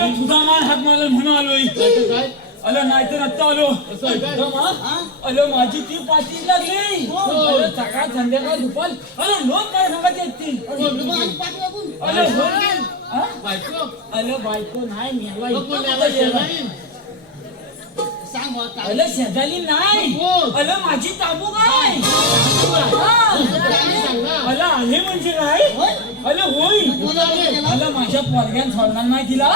अरे तुझा मान हात मारला म्हणून आलोय काय तर काय अरे नाहीतर आत्ता आलो असं आहे काय हा? अरे माझी ती पाठी लागली अरे सकाळ संध्याकाळ दुपार अरे लोक काय सांगत येतील अरे हो हा? बायको अरे बायको नाही मेला मग कोण याला शेजारी? अरे शेजारी नाही कोण? अरे माझी ताबू काय काय सांगा अरे आले म्हणजे काय अरे होय. अरे माझ्या पोरग्यान सोडणार नाही तिला.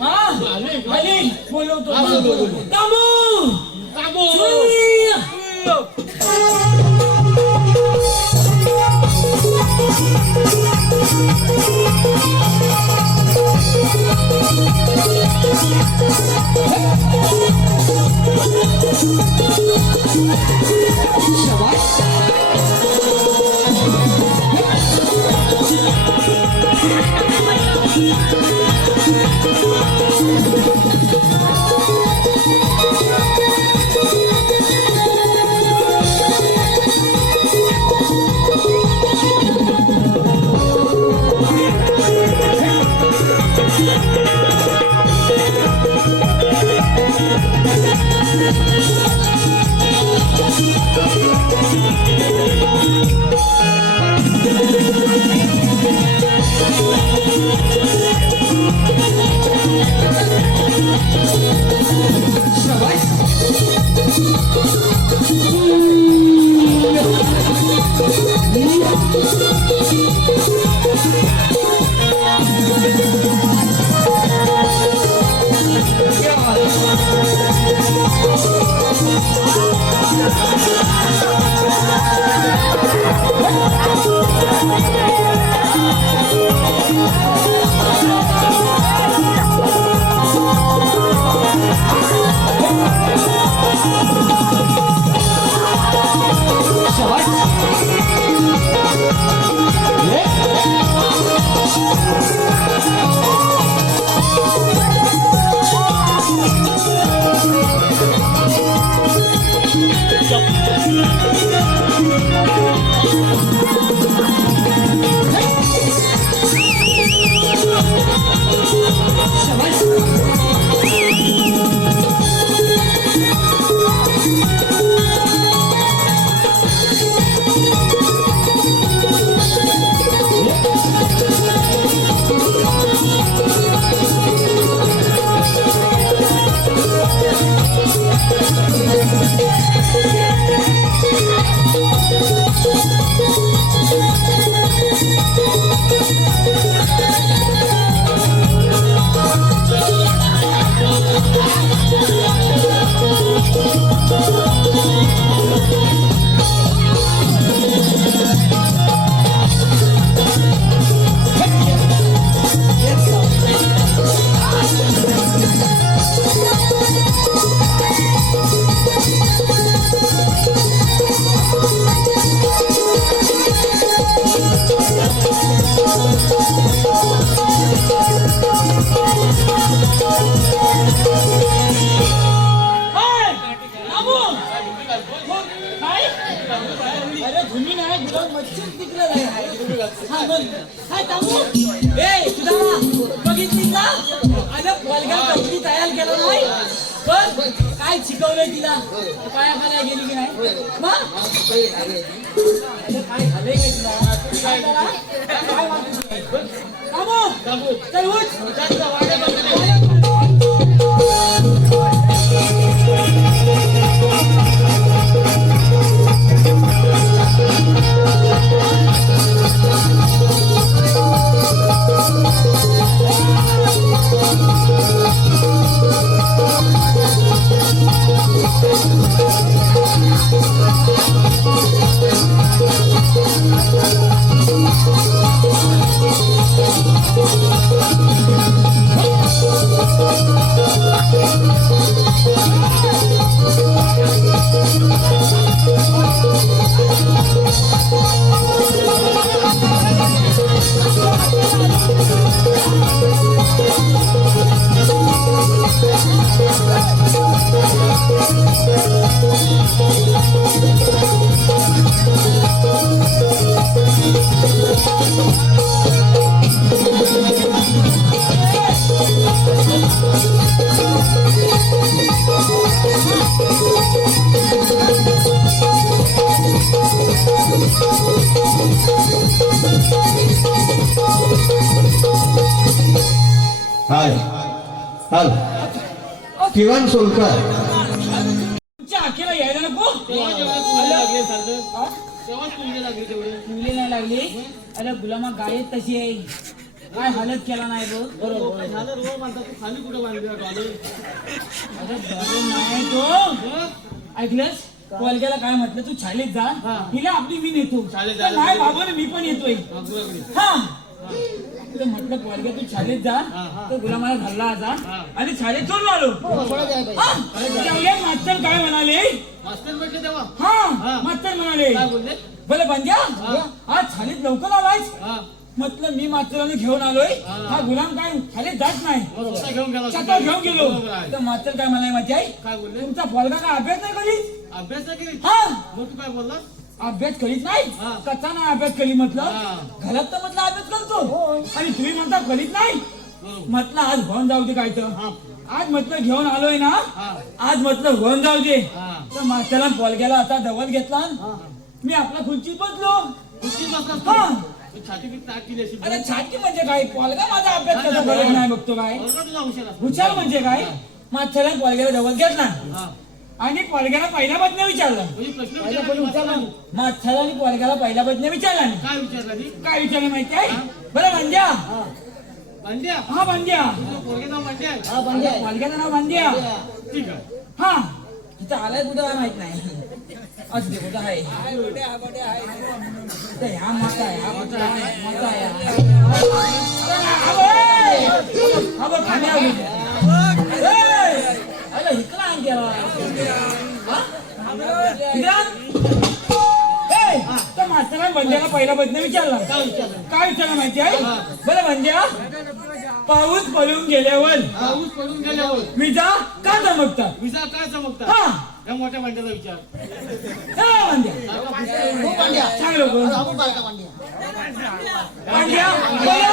हा? आले. आले. बोलवतो अरे धुमी नाही गुलाब मच्छर तिकडे नाही. बघितली का? अरे तयार केला नाही? बघ काय शिकवलंय तिला. पाया खाल्या गेली की नाही? काय झालंय तिला? काय? काय वाटत. चल उठ. किरण सोलकर. तुमच्या आखेला यायला नको. मुली नाही लागली. अरे गुलामा गायत तशी आहे. काय हालत केला नाही बघ. बरोबर तू अरे नाही ऐकलंस? पोलग्याला काय म्हटलं? तू शाळेत जा. हा. हिला आपली मी नेतो. नाही. बाबा मी पण येतोय. हा. तर म्हटलं तू शाळेत जा. तर गुलामाला घालला जा हा. आणि शाळेत सोडून आलो. हा. तेवढ्यात मास्तर काय म्हणाले? मास्टर भेटले तेव्हा. हा. मास्तर म्हणाले. बोले बंद्या. आज शाळेत लवकर आलायस? म्हटलं मी मास्तराने घेऊन आलोय. हा. गुलाम काय शाळेत जात नाही. घेऊन गेला. तर मास्तर काय म्हणाले माहिती आहे काय बोलले? तुमचा पोलगा काय अभ्यास नाही करीत? अभ्यास नाही केली हा. मग तू काय बोलला? अभ्यास करीत नाही? हा. कसा नाही अभ्यास करी म्हटलं? हा. घरात तर म्हटलं अभ्यास करतो. आणि तुम्ही म्हणता करीत नाही? बरोबर. म्हटलं आज घेऊन जाऊ दे काय तर. हा. आज म्हटलं घेऊन आलोय ना? हा. आज म्हटलं घेऊन जाऊ दे. हा. तर मास्टरला पोलग्याला आता दवल घेतला. मी आपला खुर्चीत बसलो हा. असेल? अरे छाती म्हणजे काय? पोलगा माझा अभ्यास कसा करत नाही. बघतो काय? हुशार म्हणजे काय? माथ्याला पोलग्याला जवळ घेतला. हा. आणि पोलग्याला पहिल्या बदने विचारलं म्हणजे प्रश्न विचारला नाही. माथ्याला आणि पोलग्याला पहिल्या बदने विचारला नाही. काय विचारला ती काय विचारलं माहिती आहे बरं बांध्या बांध्या हा बांध्या तुझं पोरगे नाव बांध्या आहे? पोलग्याचं नाव बांध्या ठीक आहे हा तिथं आलाय कुठं काय माहीत नाही असू दे कुठं आहे इथं ह्या मोठा आहे, हा मोठा आहे. हा बघ, हा. ए, इकडं. हा? आण. ए, त्या मास्तराने बंद्याला पहिला बदने विचारला काय विचारलं माहिती आहे बरं बंद्या पाऊस पडून गेल्यावर पाऊस पडून गेल्यावर विजा का चमकतात विजा काय चमकता हा या मोठ्या माणसाचा विचार हा, बांध्या सांग लवकर पांड्या बोला,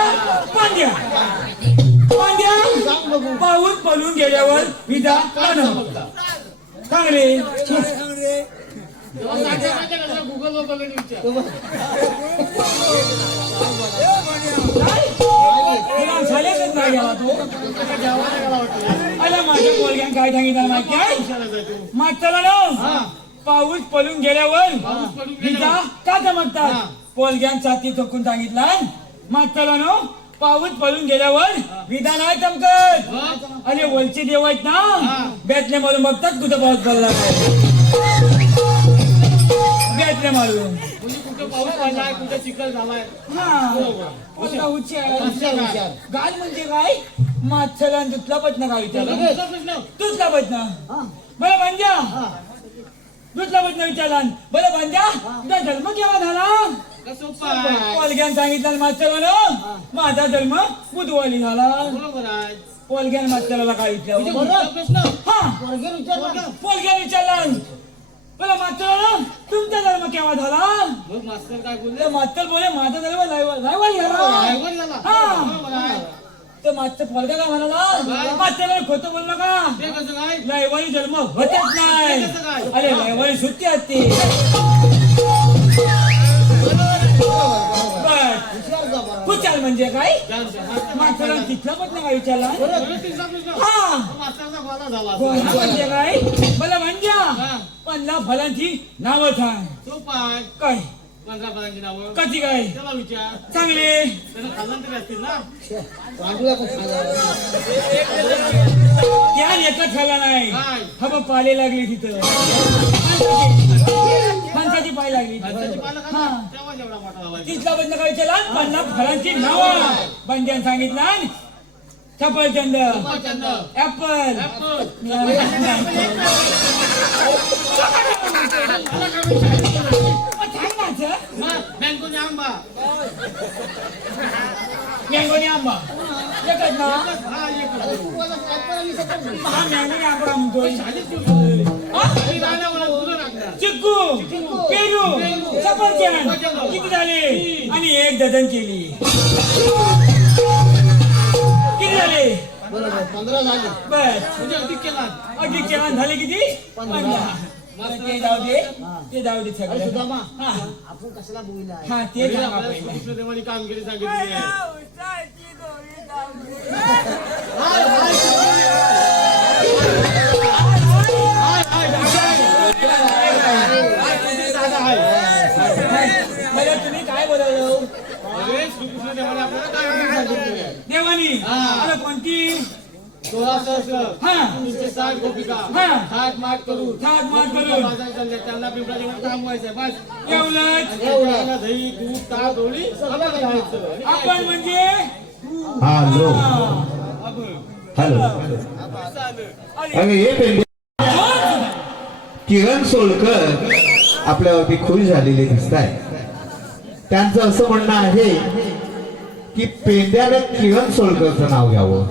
पांड्या पाऊस पडून गेल्यावर विजा का चमकतात सांग रे गुगल नाही गेला तो अरे माझ्या पोरग्यान काय सांगितलं माहिती आहे विचारायचं आहे तू पाऊस पडून गेल्यावर गेल्यावर. का चमकतात हा. पोलग्यान छाती ठोकून सांगितलं? मागच्याला ना पाऊस पडून गेल्यावर विधा नाही चमकत? अरे वलची देव आहेत. ना बॅटले मारून बघतात कुठं पाऊस पडला बॅटले मारून. म्हणजे कुठं पाऊस पडलाय कुठं चिखल झालाय. आहे. गाल म्हणजे काय? मागच्याला दुधला पटना काय विचारलं? दुसरा प्रश्न दुधला पटना बरं भांज्या दुधला पटना विचारला बरं भांज्या तुझा जन्म केव्हा झाला? का आहे पोलग्यान सांगितलं मास्तरानं माझा जन्म बुधवारी झाला. बरोबर आहे. पोलग्यान मास्तराला काय म्हणजे विचारलं पुढचा प्रश्न. हा. पोरगा. पोलग्यान विचारला. बरं मास्तरानं तुमचा जन्म केव्हा झाला? मग मास्तर काय बोलले? मास्तर बोले माझा जन्म रायवाडी झाला. हा. तर मास्तर पोलगा म्हणाला मास्तराला खोटं बोललो का? रविवारी जन्म होतच नाही? अरे रविवारी सुट्टी असते. खुशाल म्हणजे काय? मास्तरानं तिथला पण काय विचारला. हा. गोळा म्हणजे काय? मला म्हणजे हा. पंधरा फलांची नावं सांग. काय? काय? त्याला विचार. चांगले. त्याला खाल्लं तरी असतील ना? त्या एकच झाला नाही. काय? हा बघ पाले लागली तिथं. फणसाची पाय लागली माणसाची पानं हा. खाल्लं, तेव्हा जेवढा मोठा झाला तिथला बंद काय विचारला पन्नास फळांची नावं बंद्यान सांगितलं सफरचंद सफरचंद, ऍपल ऍपल, मग मँगोनी आंबा मँगोनी आंबा चिक्कू पेरू सफरचंद किती झाले? आणि एक डझन केली. किती झाले? पंधरा झाले. म्हणजे अधिक केला. झाले किती? पंधरा. ते तुम्ही काय बोलावलं अरे श्रीकृष्ण देवाने आपल्याला देवानी अरे कोणती सोळा सहस्र हा. तीनशे साठ गोपिका. हा. थाट माट करू माट त्यांना बस. एवढंच. दही दूध ताक सगळं. आणि आपण म्हणजे हॅलो. हॅलो. अरे हे पेंडे. किरण सोलकर आपल्यावरती खुश झालेले दिसत आहे त्यांचं असं म्हणणं आहे की पेंड्याने किरण सोलकरचं नाव घ्यावं.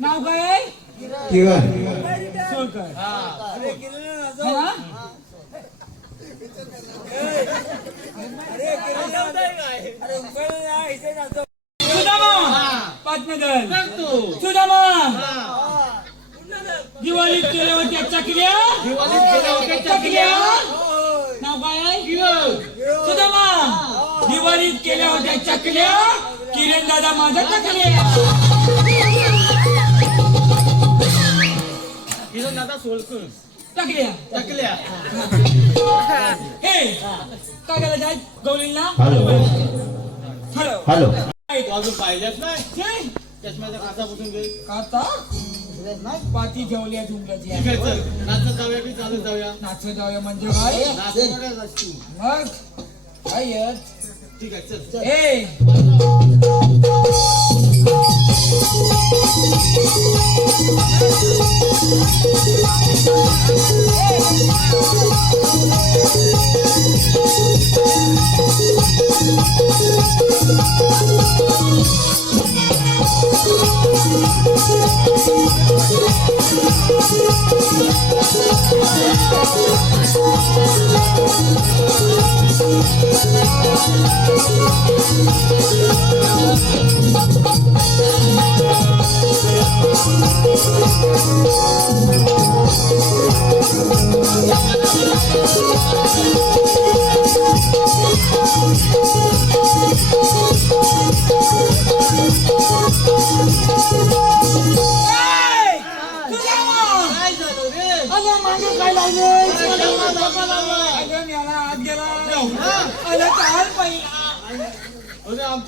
नाव काय आहे? किरण सोलकर हा. हा? सुदामा पाटणगर बघ तू. सुदामा हा. दिवाळीत केल्या होत्या चकल्या? दिवाळीत केल्या होत्या चकल्या. नाव काय? आहे? सुदामा. दिवाळीत केल्या होत्या चकल्या? किरण दादा माझ्या चकल्या. किरण दादा सोलकर चकल्या. चकल्या. हे काय करायचं आहे? गौरीला हॅलो. हॅलो. हॅलो. तू अजून पाहिजेच नाही? हे, चष्म्याचा काचा पुसून पाती ठेवल्या झुंबल्याची ठीक आहे चल. नाचत जाऊया की चालत जाऊया? नाचत जाऊया म्हणजे काय? असतो. मग? काय? ठीक आहे चल. ए ए!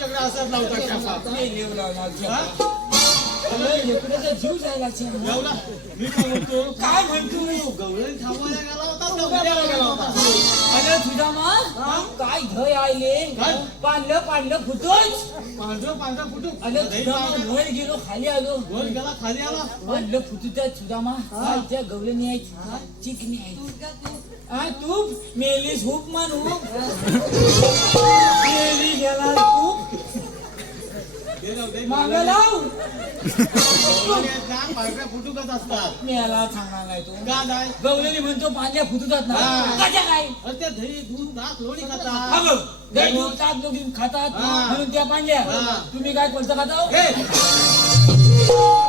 आमच्याकडे असाच लावतात शापा मी लेव लावला होता. हा? अगं, लेकराचा जीव जायला असेल. एवढा मी काय म्हणतो? काय म्हणतो? गवळण थांबवायला गेला होता का उद्याला गेला होता. अरे तुझा मा काय धय आले काय? पांढरं पांढरं फुटोच. पांढरं पांढरं कुठं अरे तुझा. वर गेलो खाली आलो. वर गेला खाली आला. पांढरं फुटू त्या सुदामा. त्या गवळणी आहेत चिकनी आहेत हा तूप? मेलीस हुप मान. हुप मेली गेला दे. माग लाव गवळणी आहेत ना, पांढऱ्या फुटुकच असतात मी याला सांगणार नाही तू. का नाही? गवळणी म्हणतो पांढऱ्या फुटतात ना. हा. कशा काय? अरे ते दही दूध ताक लोणी खातात. बघ, गाई दूध ताक दोघी खातात हा. म्हणून त्या पांढऱ्या. हा. तुम्ही काय कोणतं खाता हो?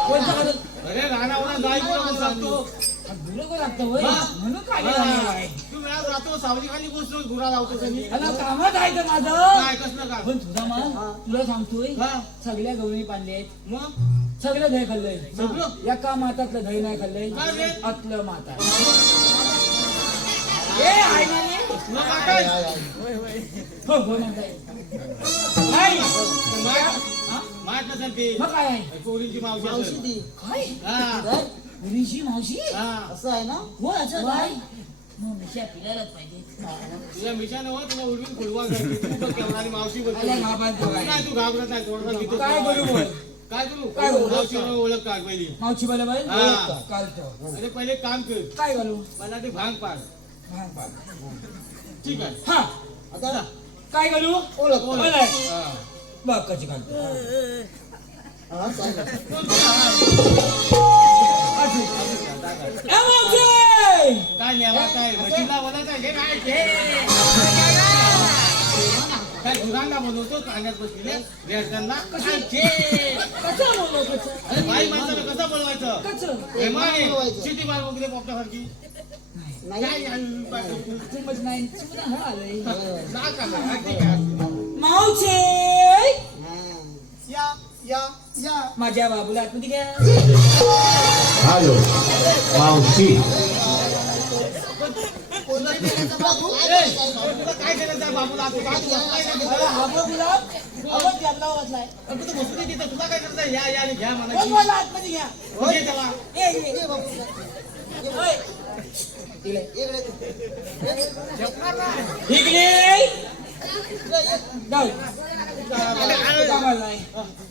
कोणतं खाता अरे जाई कोण सांगतो. गुरं लागतं होय. म्हणून काय. तू आज राहतो सावली खाली बसतो गुरा लावतो त्यांनी मला कामात आहे का माझं. काय कसलं का पण तुझा मान तुला सांगतोय हा. सगळ्या गवळणी पांढले आहेत. मग? सगळं दही खाल्लंय. सगळं? एका मातातलं दही नाही खाल्लंय काय रे? आतलं माता ए, आहे ना रे? मग काय हो हो म्हणताय नाही. माठ हा? माठ नसेल ते? मग काय आहे? पोरींची मावशी मावशी असेल. ती. काय? हा. मुलीची मावशी हा असं आहे ना हो असं काय मग मिशा फिरायलाच पाहिजे तुझ्या मिशानं हो तुला उडवीन खुलवा करते. तू बघ केवढा आणि मावशी बघ. काय तू घाबरत नाही थोडासा भीतो. काय करू बोल? काय करू काय करू? मावशी ओळख काढ पहिली मावशी बोला बाई हा. कालतो अरे पहिले काम कर काय घालू मला ते भांग पाड भांग पाड. ठीक आहे हा आता काय घालू ओळख ओळख. हा. बघ कशी घालतो हा. काय काय बोलायचं हे काय गुरांना बसलेले रेडकांना घे. कसं अरे बाई बोलवायचं कसं प्रेमाने बोलवायचं. मार वगैरे पोपटासारखी या या माझ्या बाबूला आतमध्ये घ्या हॅलो मावशी काय करायचं आहे बाबूला काय करायचं तिथं. काय आहे? या या आणि घ्या कोण आतमध्ये घ्या घे चला ए, ये बाबू. इकडे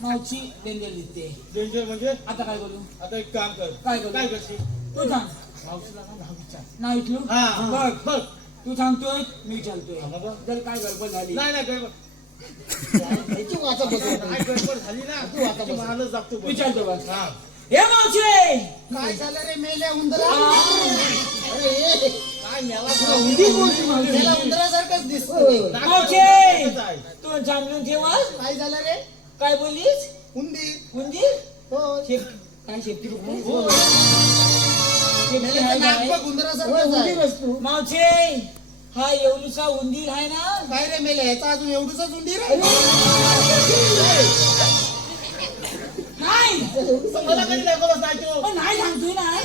मावशी डेंजर दिसते. डेंजर म्हणजे? आता काय बोलू? आता एक काम कर. काय करू? काय करशील? तू सांग. मावशीला ना नाव विचार. नाव इथलो? हा बघ. बघ. तू सांगतोय मी चालतोय हा, बघ. जर काय गडबड झाली. नाही नाही गडबड. ह्याची वाचा बसव. काय गडबड झाली ना. तू आता मला जागतो बघ. विचारतो बस. हा. हे मावशी! काय झालं रे मेल्या उंदरा. अरे. काय मेला? तुला उंदीर बोलती मावशी. त्याला उंदरासारखंच दिसतोय मावशी! तू सांगून ठेवा काय झालं रे? काय बोललीस? उंदीर उंदीर हो. शेप काय शेपटी हो. नाक आहे. मावशी हा एवढूसा उंदीर आहे ना? काय रे मेल्या ह्याचा अजून एवढंच उंदीर आहे नाही. मला कधी दाखवलंच नाही तू? पण नाही सांगतोय ना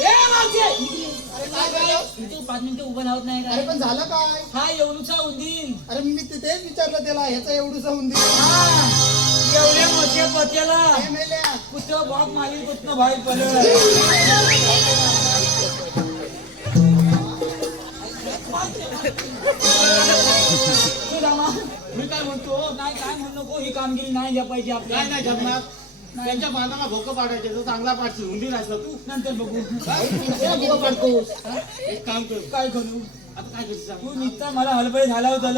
ए मावशी काय झालं इथे पाच मिनिटं उभं राहत नाही अरे का पण झालं काय? हा एवढूचा उंदीर. अरे मी ते- तेच विचारलं त्याला ह्याचा एवढूसा उंदीर. हा एवढ्या मोठ्या पत्याला. काय मेल्या. कुठं बाप माली कुठं बाहेर पडलं. तू रामा, मी काय म्हणतो नाही काय म्हणू नको ही कामगिरी नाही जपायची काय आपल्या नाही जमणार त्यांच्या बांधाला भोकं पाडायचे तर चांगला पाडशील उंदीर असला तू. नंतर बघू. बुवा पाडतोस. एक काम कर. काय करू? आता काय करशील सांग? तू निघता मला हलबळे झाला होता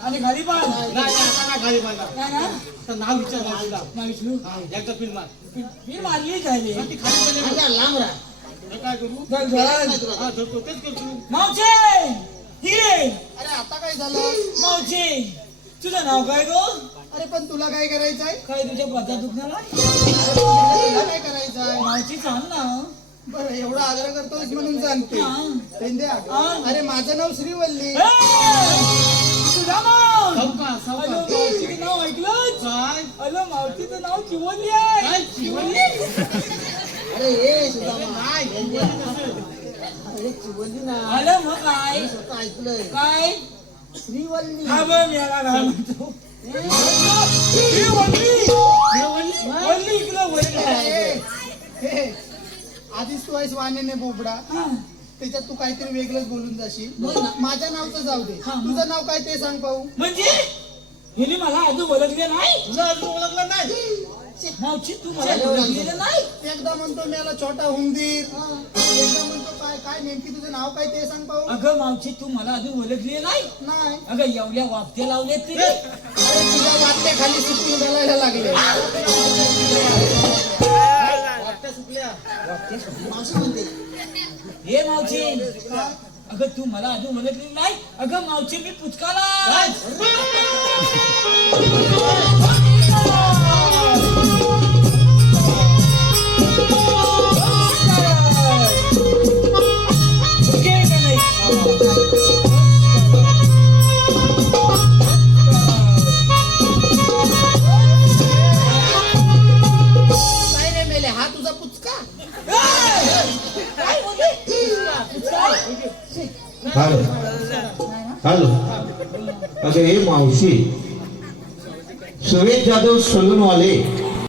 आणि खाली पाड नाही नाही, आता नाही खाली पाडणार नाही ना? तर नाव विचार मावशीला नाही. विष्णू हा, एकदा फिल्म मार. मी मारलीच आहे ती खाली पडली. अरे लांब राहा. तर काय करू? चल, चल. हा धरतो तेच कर तू मावचे हिरे अरे आता काय झालं? मावचे तुझं नाव काय गो? अरे पण तुला काय करायचंय? काय तुझ्या आहे? तुला काय करायचंय? मावची सांग ना. बरं एवढा आग्रह करतोस म्हणून सांगते. हा. पेंद्या हा. अरे माझं नाव श्रीवल्ली. ए! सावकाश, सावकाश. मावशीचं नाव ऐकलं काय? हॅलो मावशीचं नाव चिवली आहे. काय अरे ये सुदामा. अरे चिवल्ली ना. मग काय स्वतः ऐकलंय. काय? श्रीवल्ली. हा बघ मेला नाव म्हणतो. ही वल्ली. वल्ली. इकडं वल्ली आहे. ए, हे, आधीच तू आहेस वाण्याने बोबडा. हा. त्याच्यात तू काहीतरी वेगळंच बोलून जाशील. बोल ना. माझ्या नावचं जाऊ दे. हा, तुझं नाव काय ते सांग पाहू. म्हणजे? हिने मला अजून ओळखले नाही? तुला अजून ओळखलं नाही. मावशी तू मला ओळखलेलं नाही? एकदा म्हणतो मला छोटा हुंदीर. काय नेमकी तुझं नाव काय ते सांग पाहू. अगं मावशी तू मला अजून ओळखले नाही? नाही. अगं एवढ्या वापते लावले ते अरे तुझ्या वाट्याखाली सुटून घालायला लागले. वाटत्या सुटल्या मावशी म्हणते. हे मावशी अगं तू मला अजून ओळखली नाही? अगं मावशी मी पुचकाला. हॅलो. हॅलो. अगं हे मावशी सुरेश जाधव सलूनवाले